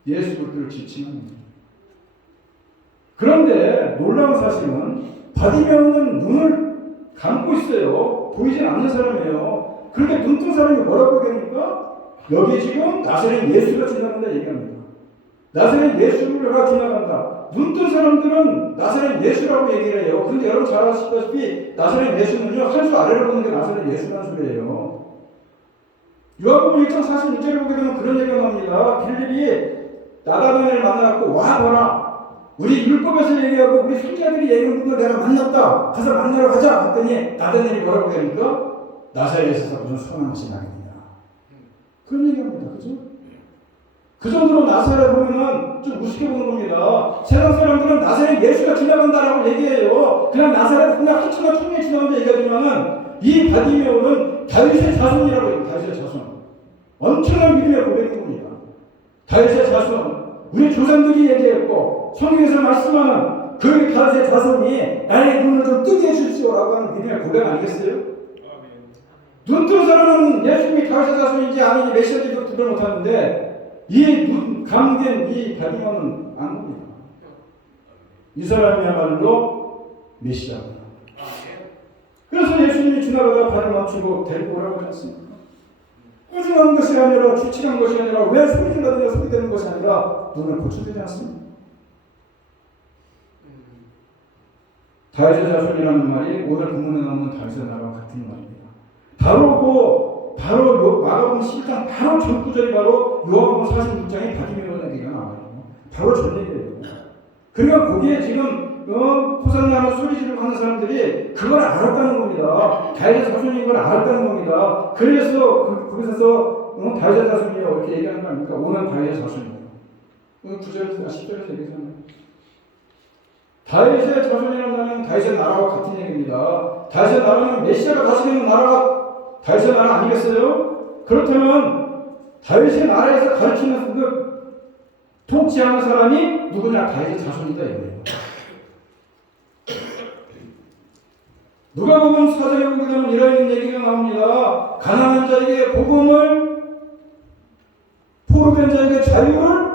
예수 그리스도를 지칭하는 얘기. 그런데 놀라운 사실은 바디메오는 눈을 감고 있어요. 보이지 않는 사람이에요. 그런데 눈뜬 사람이 뭐라고 얘기합니까? 여기 지금 나사렛 예수가 지나간다 얘기합니다. 나사렛 예수가 지나간다. 눈뜬 사람들은 나사렛 예수라고 얘기를 해요. 그런데 여러분 잘 아시다시피 나사렛 예수는요 한 수 아래로 보는 게 나사렛 예수라는 소리예요. 요한복음 1장 46절에 보게 되면 그런 얘기가 나옵니다. 빌립이 나다나엘을 만나갖고 와봐라. 우리 율법에서 얘기하고 우리 선지자들이 얘기하는 분을 내가 만났다. 가서 만나러 가자. 했더니 나다나엘이 뭐라고 합니까? 나사렛에서 무슨 선한 것이 나겠느냐. 그런 얘기합니다. 그죠? 그 정도로 나사렛 보면은 좀 우습게 보는 겁니다. 세상 사람들은 나사렛 예수가 지나간다라고 얘기해요. 그냥 나사렛 그냥 한참만 총리 지나간다 얘기하지만은 이 바디메오는 다윗의 자손이라고 해요. 다윗의 자손. 엄청난 믿음의 고백인 겁니다. 다윗의 자손. 우리 조상들이 얘기했고 성경에서 말씀하는 그 다윗의 자손이 나의 눈을 좀 뜨게 해주시오라고 하는 믿음의 고백 아니겠어요? 눈 뜬 사람은 예수님이 다윗의 자손인지 아닌지 메시아인지도 구별 못하는데 이 눈 감된 이 바디메오는 안 봅니다. 이 사람이야말로 메시아입니다. 그래서 예수님이 지나가다 발을 맞추고 데리고 오라고 하셨습니다. 꾸준한 것이 아니라 주칙한 것이 아니라 왜 소리를 나느냐 소리되는 것이 아니라 눈을 고쳐주지 않습니다. 다윗의 자손이라는 말이 오늘 본문에 나오는 다윗의 나라와 같은 말입니다. 바로 마가복음 11장 바로 전 구절이 바로 요한복음 46장의 바디메오라는 얘기가 나와요. 바로 전 얘기예요. 그러니까 거기에 지금 호산나는 소리 지르고 하는 사람들이 그걸 알았다는 겁니다. 다윗의 자손인 걸 알았다는 겁니다. 그래서 거기서 다윗의 자손이라고 이렇게 얘기하는 거 아닙니까? 오늘 다윗의 자손이에요. 9절에서 10절에서 얘기하잖아요. 다윗의 자손이라는 단어는 다윗의 나라와 같은 얘기입니다. 다윗의 나라는 메시아가 다스리는 나라가 다윗의 나라 아니겠어요? 그렇다면 다윗의 나라에서 가르치는 통치하는 사람이 누구냐? 다윗의 자손이다 이거예요. 누가복음 4장에 보게 되면 이런 얘기가 나옵니다. 가난한 자에게 복음을, 포로된 자에게 자유를,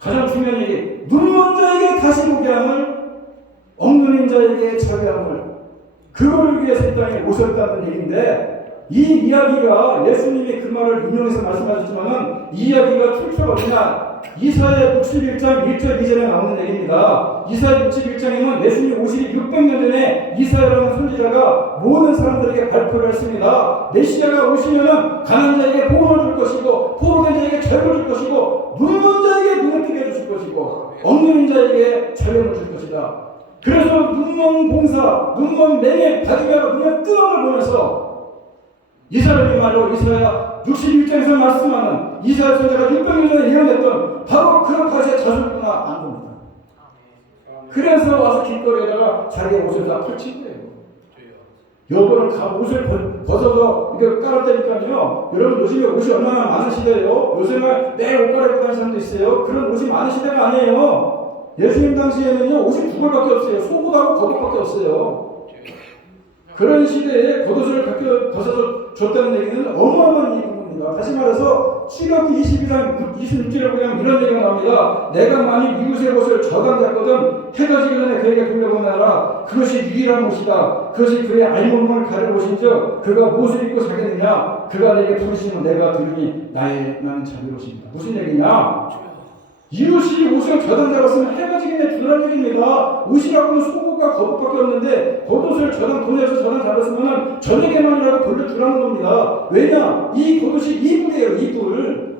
가장 중요한 얘기, 눈먼 자에게 다시 보게 함을, 엉눈인 자에게 자게 함을, 그거를 위해서 이 땅에 오셨다는 얘기인데, 이 이야기가 예수님이 그 말을 인용해서 말씀하셨지만은 이 이야기가 출처가 어디냐? 이사야 61장 1절 2절에 나오는 얘기입니다. 이사야 61장에는 예수님 오시기 600년 전에 이사야라는 선지자가 모든 사람들에게 발표를 했습니다. 메시아가 오시면은 가난한 자에게 복음을 줄 것이고 포로된 자에게 자유를 줄 것이고 눈먼 자에게 눈을 뜨게 해주실 것이고 엉눈인 자에게 자유를 줄 것이다. 그래서 눈먼 봉사, 눈먼 맹에 바디메오가 눈에 뜨는 걸 보면서 이 사람이 말로 이사야 61장에서 말씀하는 이사야 선지자가 600년 전에 예언했던 바로 그런 다윗의 자손이구나 안 봅니다. 그래서 와서 길거리에다가 자기의 옷을 다 펼친 거예요. 여러분은 옷을 벗어서 이렇게 깔았다니까요. 여러분 요즘에 옷이 얼마나 많은 시대예요. 요즘에 매일 옷 갈아입고 다니는 사람도 있어요. 그런 옷이 많은 시대가 아니에요. 예수님 당시에는요 옷이 두 벌밖에 없어요. 속옷하고 겉옷밖에 없어요. 그런 시대에 겉옷을 벗어서 줬다는 얘기는 어마어마한 얘기입니다. 다시 말해서 출애굽기 22장 26절에 보면 이런 얘기가 나옵니다. 내가 만일 이웃의 옷을 저당 잡거든 해가 지기 전에 그에게 돌려보내라. 그것이 유일한 옷이다. 그것이 그의 알몸을 가릴 옷인즉 그가 무엇을 입고 자겠느냐. 그가 내게 부르시면 내가 들으니 나는 자기 옷입니다. 무슨 얘기냐? 이웃이 옷을 저당 잡았으면 해가 지기 전에 주라는 얘기입니다. 옷이라고는 속옷과 겉옷밖에 없는데 겉옷을 돈 내서 저당 잡았으면 저녁에만이라도 돌려주라는 겁니다. 왜냐? 이 겉옷이 이불이에요. 이불.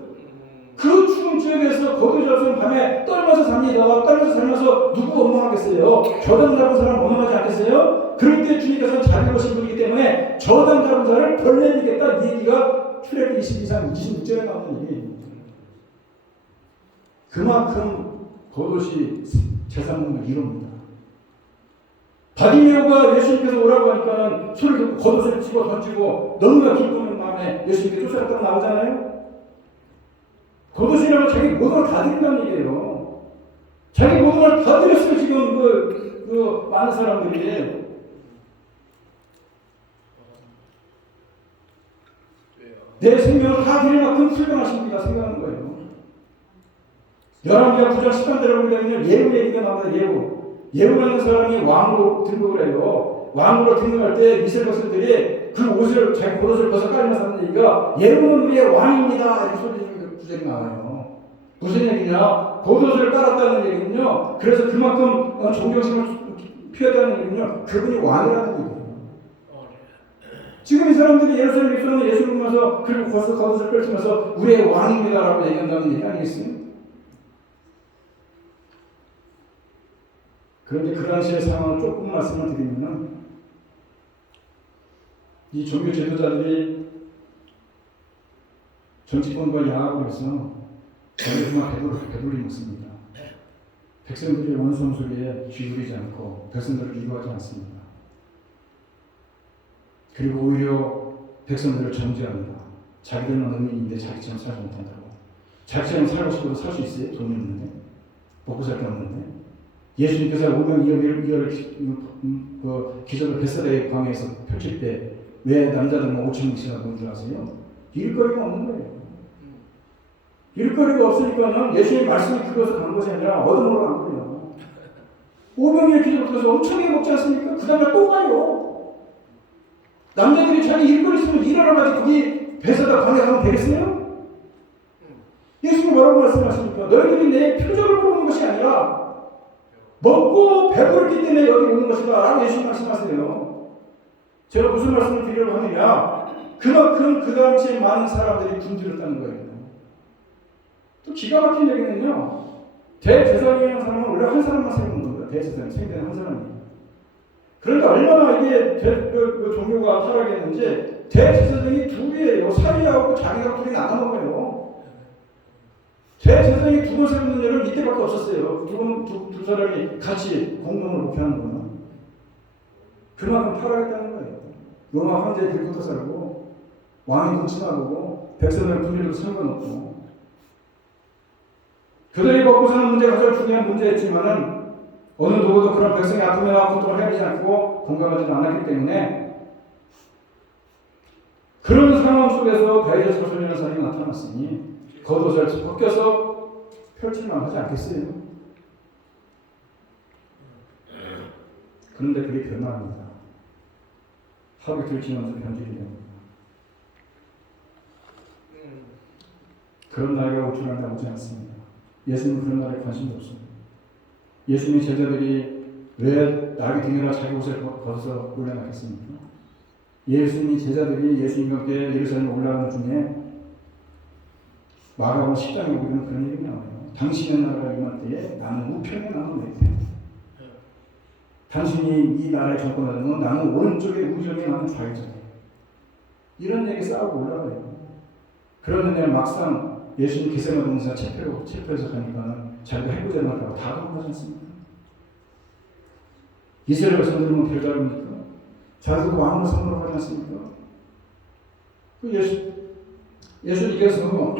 그 추운 지역에서 겉옷이 없으면 밤에 떨면서 삽니다. 떨면서 살면서 누구 원망하겠어요? 저당 잡은 사람 원망하지 않겠어요? 그럴 때 주님께서는 자기 옷을 입기 때문에 저당 잡은 자를 벌내리겠다. 이 얘기가 출애굽기 22장 26절에 나오는 얘기입니다. 그만큼 겉옷이 재산문을 이룹니다. 바디메오가 예수님께서 오라고 하니까 손을 들고 겉옷을 집어 던지고 너무나 기쁘는 마음에 예수님께 쫓아갔다고 나오잖아요. 겉옷이라면 자기 모든 걸 다 드린다는 얘기예요. 자기 모든 걸 다 드렸어요. 지금 그 많은 사람들이. 내 생명을 다 드릴 만큼 훌륭하십니다. 생각하는 거예요. 열왕기하 9장 10절에 보게 되면 예후 얘기가 나옵니다. 예후라는 사람이 왕으로 등극을 해요. 왕으로 등극할 때 이스라엘 백성들이 그 옷을 자기 겉옷을 벗어 깔면서 하는 얘기가 예후는 우리의 왕입니다. 이렇게 소리 구절이 나와요. 무슨 얘기냐? 겉옷을 깔았다는 얘기는요. 그래서 그만큼 존경심을 표했다는 얘기는요. 그분이 왕이라는 얘기예요. 지금 이 사람들이 예루살렘 입성하는 예수를 보면서 그리고 겉옷을 펼치면서 우리의 왕입니다라고 얘기한다는 얘기 아니겠어요? 그런데 그 당시의 상황을 조금 말씀을 드리면은 이 종교 지도자들이 정치권과 야합을 해서 정말 배불리 먹습니다. 백성들의 원성 소리에 귀 기울이지 않고 백성들을 위로하지 않습니다. 그리고 오히려 백성들을 정죄합니다. 자기들은 의민인데 자기처럼 살지 못한다고. 자기처럼 살고 싶어도 살 수 있어요? 돈이 없는데, 먹고 살 게 없는데. 예수님께서 500 그 기적을 벳사다의 광야에서 펼칠 때 왜 남자들만 5,000명씩이나 보는 줄 아세요? 일거리가 없는 거예요. 일거리가 없으니까는 예수님 말씀이 그것을 간 것이 아니라 얻어먹으러 간 거예요. 500명의 기적을 통해서 엄청나게 먹지 않습니까? 그 다음에 또 가요. 남자들이 자기 일거리 있으면 일하러 가지 거기 벳사다 광야 가면 되겠어요? 예수님이 뭐라고 말씀하십니까? 너희들이 내 표적을 보는 것이 아니라 먹고 배부르기 때문에 여기 오는 것이다 라고 예수님 말씀하세요. 제가 무슨 말씀을 드리려고 하느냐, 그만큼 그 당시에 많은 사람들이 굶주렸다는 거예요. 또 기가 막힌 얘기는요, 대제사장이라는 사람은 원래 한 사람만 세우는 거예요. 대제사장, 생대는 한 사람이에요. 그런데 얼마나 이게 종교가 타락했는지 대제사장이 둘이에요. 사위하고 자기가 둘이 나눠 먹어요. 대제사장이 두 번 세우는 일은 이때밖에 없었어요. 두 사람이 같이 공동을 목회하는 거는. 그만큼 타락했다는 거예요. 로마 황제에 들고도 살고 왕이 공침하고 백성을 분리해도 상관없고 그들이 먹고 사는 문제가 가장 중요한 문제였지만은 어느 누구도 그런 백성의 아픔이나 고통을 헤아리지 않고 공감하지는 않았기 때문에 그런 상황 속에서 다윗의 사손이라는 사람이 나타났으니 겉옷을 벗겨서 펼칠만 하지 않겠어요? 그런데 그게 변화합니다. 하루 이틀 지나면서 변질이 됩니다. 그런 날이 오주날 오지 않습니다. 예수님은 그런 날에 관심도 없습니다. 예수님의 제자들이 왜 나귀 등에나 자기 옷을 벗어서 올라가겠습니까? 예수님의 제자들이 예수님과 함께 예루살렘에 올라가는 중에 마가복음 10장에 보면 그런 얘기 나와요. 당신의 나라가 임할 때에 나는 우편에 나는 왼편에, 당신이 이 나라의 정권을 하면 나는 오른쪽에 우정에 나는 좌회전에, 이런 얘기 싸우고 올라가요. 그러는데 막상 예수님 겟세마네 동산 체포해서 가니까 자기가 해보자 말라고 다 도망가지 않습니까? 이스라엘 백성들은 별다릅니까? 자기도 왕으로 선물하지 않습니까? 예수님께서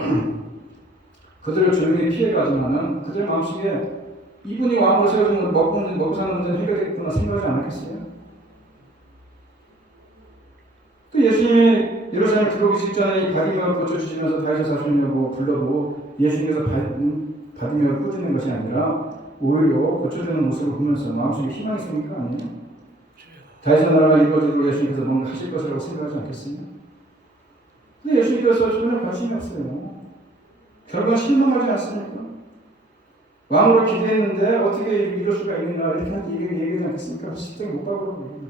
그들을 조용히 피해가지만은 그들 마음속에 이분이 왕으로 세워주면 먹고 사는 문제는 해결되겠구나 생각하지 않았겠어요? 또 예수님이 예루살렘 들어오기 직전에 이 바디메어를 고쳐주시면서 다윗의 사손이라고 불러도 예수님께서 바디메어를 꾸짖는 것이 아니라 오히려 고쳐주는 모습을 보면서 마음속에 희망이 생기는 거 아니에요? 다윗의 나라가 이루어지도록 예수님께서 뭔가 하실 것이라고 생각하지 않겠어요? 근데 예수님께서 전혀 관심이 없어요. 결국은 실망하지 않습니까? 왕으로 기대했는데 어떻게 이럴 수가 있느냐 이렇게 얘기하지 않겠습니까? 실제 못 박으라고.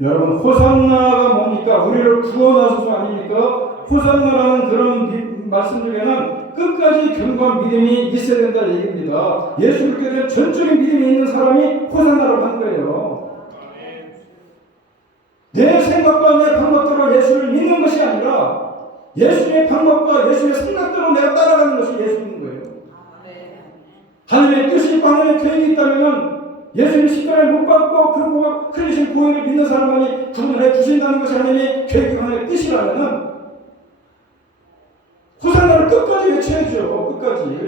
여러분, 호산나가 뭡니까? 우리를 구원하소서 아닙니까? 호산나라는 그런 말씀 중에는 끝까지 견고한 믿음이 있어야 된다는 얘기입니다. 예수를 믿게 된 전적인 믿음이 있는 사람이 호산나라고 하는 거예요. 내 생각과 내 방법대로 예수를 믿는 것이 아니라 예수님의 방법과 예수님의 생각대로 내가 따라가는 것이 예수 믿는 거예요. 하나님의 뜻이 있고 하나님의 계획이 있다면 예수님이 십자가에 못 박고 그 흘리신 보혈을 믿는 사람만이 구원을 해주신다는 것이 하나님의 계획이고 하나님의 뜻이라면 호산나를 끝까지 외쳐야죠. 끝까지.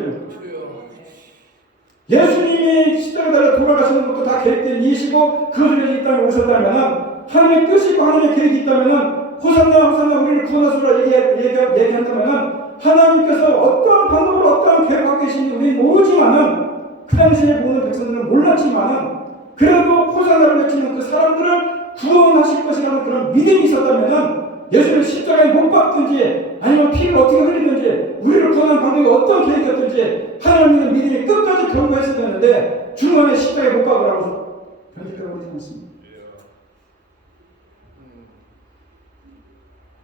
예수님이 십자가에 달려 돌아가시는 것도 다 계획된 일이시고 그것을 위해서 이 땅에 오셨다면 하나님의 뜻이 있고 하나님의 계획이 있다면 호산나 우리를 구원하소서 얘기한다면 하나님께서 어떠한 방법으로 어떠한 계획을 갖고 계신지 우리는 모르지만은 그 당시에 보는 백성들은 몰랐지만은 그래도 호산나를 외치는 그 사람들을 구원하실 것이라는 그런 믿음이 있었다면은 예수를 십자가에 못 박든지 아니면 피를 어떻게 흘리든지 우리를 구원하는 방법이 어떤 계획이었든지 하나님의 믿음이 끝까지 견고했어야 되는데 중간에 십자가에 못 박으라고 변질되어 버리지 않습니다.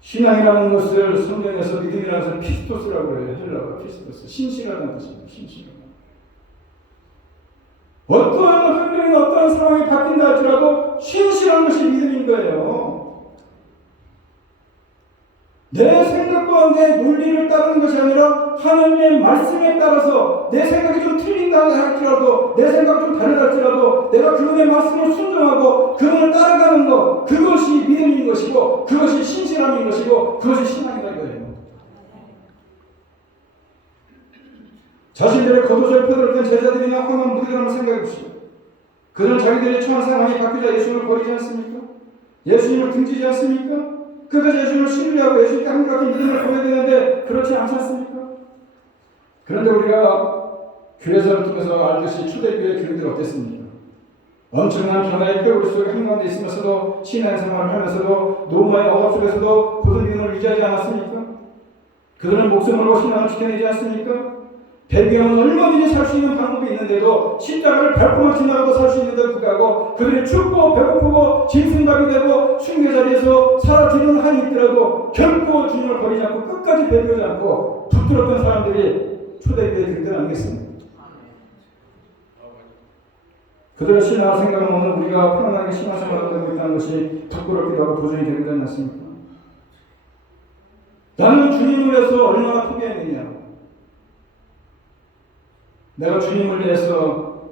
신앙이라는 것을 성경에서 믿음이라는 것을 피스토스라고 해요. 헬라어 피스토스. 신실하다는 뜻입니다. 신실하다. 어떠한 환경이나 어떠한 상황이 바뀐다 할지라도 신실한 것이 믿음인 거예요. 내 또 내 논리를 따르는 것이 아니라 하나님의 말씀에 따라서 내 생각이 좀 틀린다 할지라도 내 생각이 좀 다르다 할지라도 내가 그분의 말씀을 순종하고 그분을 따라가는 것, 그것이 믿음인 것이고 그것이 신실함인 것이고 그것이 신앙이다 이거예요. 자신들의 겉옷을 펴들었던 제자들이나 허망 무리들 한번 생각해 보시오. 그들은 자기들의 처한 상황이 바뀌자 예수님을 버리지 않습니까? 예수님을 등지지 않습니까? 끝까지 예수님을 신뢰하고 예수님께 한결같은 믿음을 보여야 되는데 그렇지 않지 않습니까? 그런데 우리가 교회사를 통해서 알듯이 초대교회 교회들이 어땠습니까? 엄청난 변화의 뼈를 속에 한가운데 있으면서도 신앙생활을 하면서도 너무 많이 억압 속에서도 굳은 믿음을 유지하지 않았습니까? 그들은 목숨을 걸고 신앙을 지켜내지 않습니까? 배경은 얼마든지 살 수 있는 방법이 있는데도 십자가를 밟고만 지나가도 살 수 있는데도 불구하고 그들이 춥고 배고프고 짐승갑이 되고 숭배 자리에서 사라지는 한이 있더라도 결코 주님을 버리지 않고 끝까지 배려하지 않고 붙들었던 사람들이 초대교회 교인들 아니겠습니까? 그들의 신앙 생각은 오늘 우리가 편안하게 신앙생활을 하고 있다는 것이 부끄럽기도 하고 도전이 되지 않습니까? 나는 주님을 위해서 얼마나 포기했느냐? 내가 주님을 위해서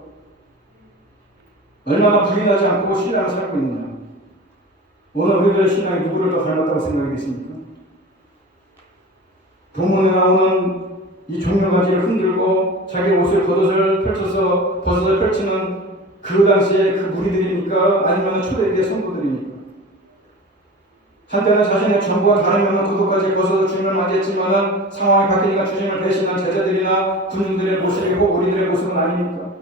얼마나 부인하지 않고 신앙을 살고 있느냐? 오늘 우리들의 신앙이 누구를 더 닮았다고 생각이 되십니까? 동문에 나오는 이 종려가지를 흔들고 자기 옷을 겉옷을 펼쳐서 벗어서 펼치는 그 당시에 그 무리들입니까? 아니면 초대교회 성도들입니까? 한때는 자신의 전부와 다름없는 구도까지 벗어서 주님을 맞이했지만 상황이 바뀌니까 주님을 배신한 제자들이나 군중들의 모습이고 우리들의 모습은 아닙니까?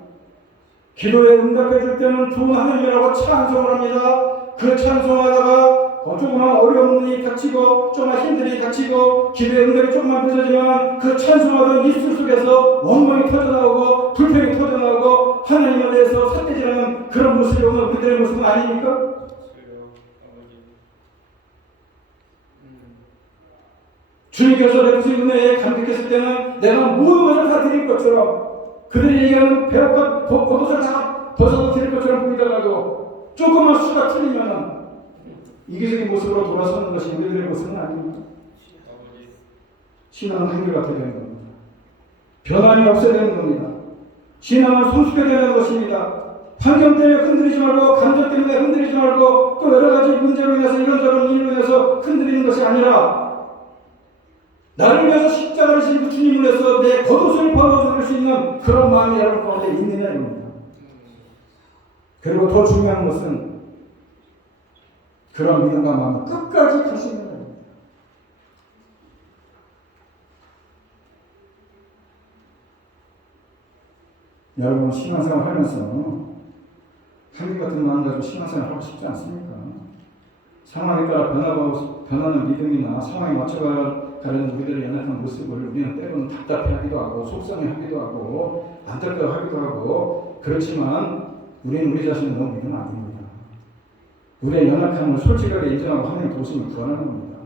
기도에 응답해 줄 때는 두 하나님이라고 찬송을 합니다. 그 찬송하다가 조그만 어려움이 닥치고 조그만 힘들이 닥치고 기도의 응답이 조금만 늦어지면 그 찬송하던 입술 속에서 원망이 터져나오고 불평이 터져나오고 하나님을 위해서 삿대질하는 그런 모습이 오늘 우리들의 모습은 아닙니까? 주님께서 내 무슨 은혜에 감격했을 때는 내가 모든 것을 다 드릴 것처럼 그들이 얘기하는 배고파 겉옷을 다 벗어서 드릴 것처럼 보이다가도 조금만 수가 틀리면은 이기적인 모습으로 돌아서는 것이 우리들의 모습은 아닙니다. 신앙은 한결같아야 되는 겁니다. 변함이 없어야 되는 겁니다. 신앙은 성숙해야 되는 것입니다. 환경 때문에 흔들리지 말고 감정 때문에 흔들리지 말고 또 여러 가지 문제로 인해서 이런저런 일로 인해서 흔들리는 것이 아니라 나를 위해서 십자가를 지고 주님을 위해서 내 겉옷을 벗어줄 수 있는 그런 마음이 여러분 가운데 있느냐 입니다. 그리고 더 중요한 것은 그런 믿음과 마음을 끝까지 갈 수 있는 겁니다. 여러분 신앙생활 하면서 한결같은 마음 가지고 신앙생활 하고 싶지 않습니까? 상황에 따라 변하는 믿음이나 상황에 맞춰가는 우리들의 연약한 모습을 우리는 때로는 답답해하기도 하고 속상해하기도 하고 안타까워하기도 하고 그렇지만 우리는 우리 자신을 너무 믿으면 안 됩니다. 우리의 연약함을 솔직하게 인정하고 하나님 도우심을 구하는 겁니다.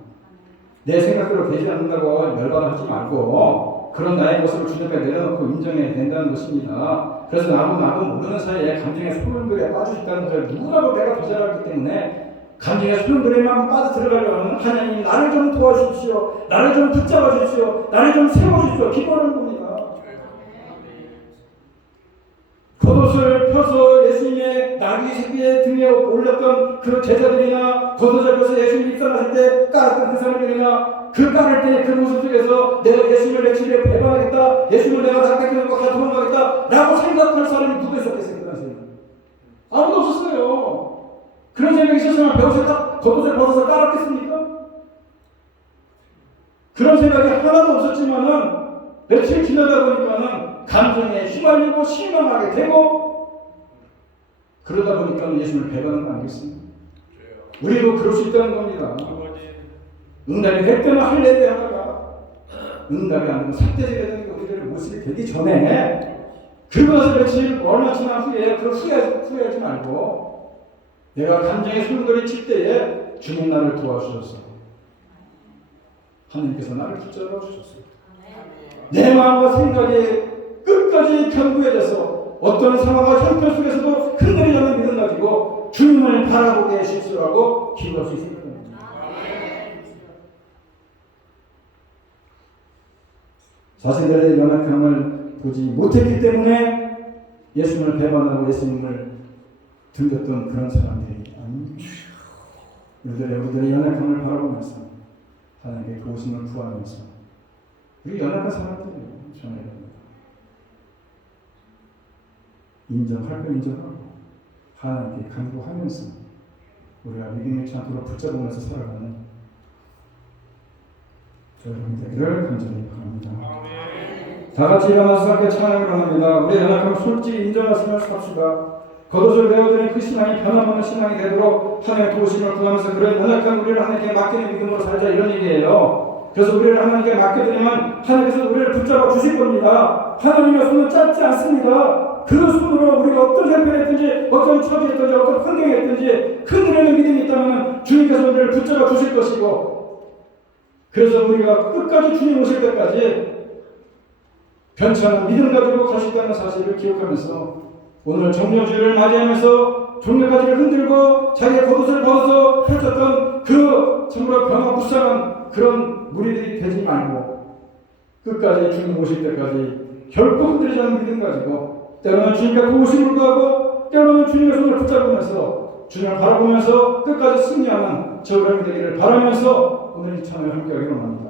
내 생각대로 되지 않는다고 열받아하지 말고 그런 나의 모습을 주님께 내려놓고 인정해야 된다는 것입니다. 그래서 나도 모르는 사이에 감정의 소용돌이에 빠져 있다는 것을 누구라도 내가 더 잘하기 때문에 감정의 소용돌이에만 빠져 들어가려고 하는 하나님 나를 좀 도와주십시오. 나를 좀 붙잡아 주십시오. 나를 좀 세워주십시오. 기도하는 겁니다. 겉옷을 펴서 예수님의 나귀 새끼의 등에 올렸던 그 제자들이나 겉옷을 펴서 예수님 입산하실 때 깔았던 그 사람들이나 그 깔을 때 그 모습 속에서 내가 예수님을 내 집에 배반하겠다, 예수님을 내가 닦아주고 다 도망가겠다 라고 생각할 사람이 누가 있었겠어요? 그 당시에 아무도 없었어요. 그런 생각이 있었으면 배옷을 딱 겉옷을 벗어서 깔았겠습니까? 그런 생각이 하나도 없었지만은 며칠 지나다 보니까는 감정에 휘말리고 실망하게 되고 그러다 보니까 예수님을 배반하는 거 아니겠습니까? 우리도 그럴 수 있다는 겁니다. 응답이 될 때는 할례를 하다가 응답이 안 되면 삭대질해야 되는 게 우리들의 모습이 되기 전에 그러고 나서 며칠 얼마 지난 후에 그걸 후회하지 말고 내가 감정의 소용돌이 칠 때에 주님 나를 도와주셔서 하나님께서 나를 붙잡아 주셨어요. 내 마음과 생각에 끝까지 견고해져서 어떤 상황과 형편 속에서도 흔들리지 않는 믿음 가지고 주님을 바라보게 해주시라고 기도할 수 있을 겁니다. 자신들의 연약함을 보지 못했기 때문에 예수님을 배반하고 예수님을 등졌던 그런 사람들이 아닙니다. 우리들의 연약함을 바라보면서 하나님께 도우심을 구하면서 우리 연약한 사람들이에요. 전해야 됩니다. 인정할 거 인정하고 하나님께 간구하면서 우리가 믿음의 창고로 붙잡으면서 살아가는 여러분 되기를 간절히 바랍니다. 다 같이 일어나서 함께 찬양을 합니다. 우리의 연약함을 솔직히 인정하시며 삽시다. 겉옷을 배워드린 그 신앙이 변함없는 신앙이 되도록 하나님의 도우심을 구하면서 그런 연약한 우리를 하나님께 맡기는 믿음으로 살자 이런 얘기예요. 그래서 우리를 하나님께 맡겨드리면 하나님께서 우리를 붙잡아 주실 겁니다. 하나님의 손은 짧지 않습니다. 그 손으로 우리가 어떤 형편이었든지 어떤 처지였든지 어떤 환경이었든지 큰 일에는 믿음이 있다면 주님께서 우리를 붙잡아 주실 것이고 그래서 우리가 끝까지 주님 오실 때까지 변치 않은 믿음 가지고 가셨다는 사실을 기억하면서 오늘 종려주일을 맞이하면서 종려가지를 흔들고 자기의 겉옷을 벗어서 펼쳤던 그 정말 변화무쌍한 그런 무리들이 되지 말고 끝까지 주님 오실 때까지 결코 흔들리지 않는 믿음 가지고 때로는 주님께 도우심을 구하고 때로는 주님의 손을 붙잡으면서 주님을 바라보면서 끝까지 승리하는 저희가 되기를 바라면서 오늘 이 찬양을 함께 하기로 합니다.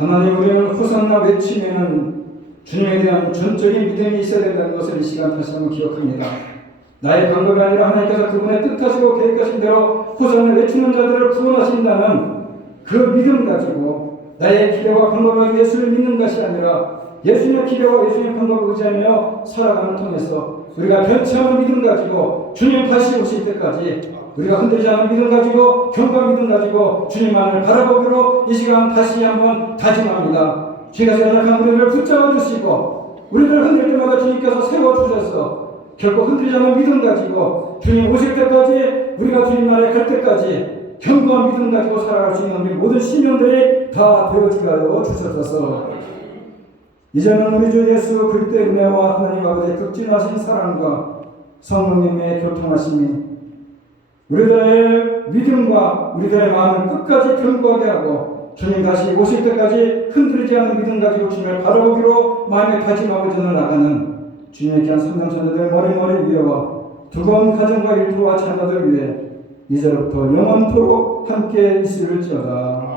하나님, 우리는 호산나 외치면은 주님에 대한 전적인 믿음이 있어야 된다는 것을 이 시간 다시 한번 기억합니다. 나의 방법이 아니라 하나님께서 그분의 뜻하시고 계획하신 대로 호산나 외치는 자들을 구원하신다는 그 믿음 가지고 나의 기대와 방법을 예수를 믿는 것이 아니라 예수님의 기대와 예수님의 방법을 의지하며 살아가는 통해서 우리가 변치 않은 믿음 가지고 주님 다시 오실 때까지 우리가 흔들리지 않은 믿음 가지고 견고한 믿음 가지고 주님만을 바라보기로 이 시간 다시 한번 다짐합니다. 주님께서 연약한 우리를 붙잡아 주시고 우리를 흔들 때마다 주님께서 세워주셔서 결코 흔들리지 않은 믿음 가지고 주님 오실 때까지 우리가 주님 나라에 갈 때까지 견고한 믿음 가지고 살아갈 수 있는 우리 모든 시민들이 다 되어지게 하여 주셔서 이제는 우리 주 예수 그리스도의 은혜와 하나님 아버지의 극진하신 사랑과 성령님의 교통하심이 우리들의 믿음과 우리들의 마음을 끝까지 견고하게 하고 주님 다시 오실 때까지 흔들리지 않은 믿음 가지고 주님을 바라보기로 마음에 다짐하고 전을 나가는 주님의 귀한 성령천자들 머리머리 위에와 두꺼운 가정과 일터와 자녀들 위해 이제부터 영원토록 함께 있을지어다.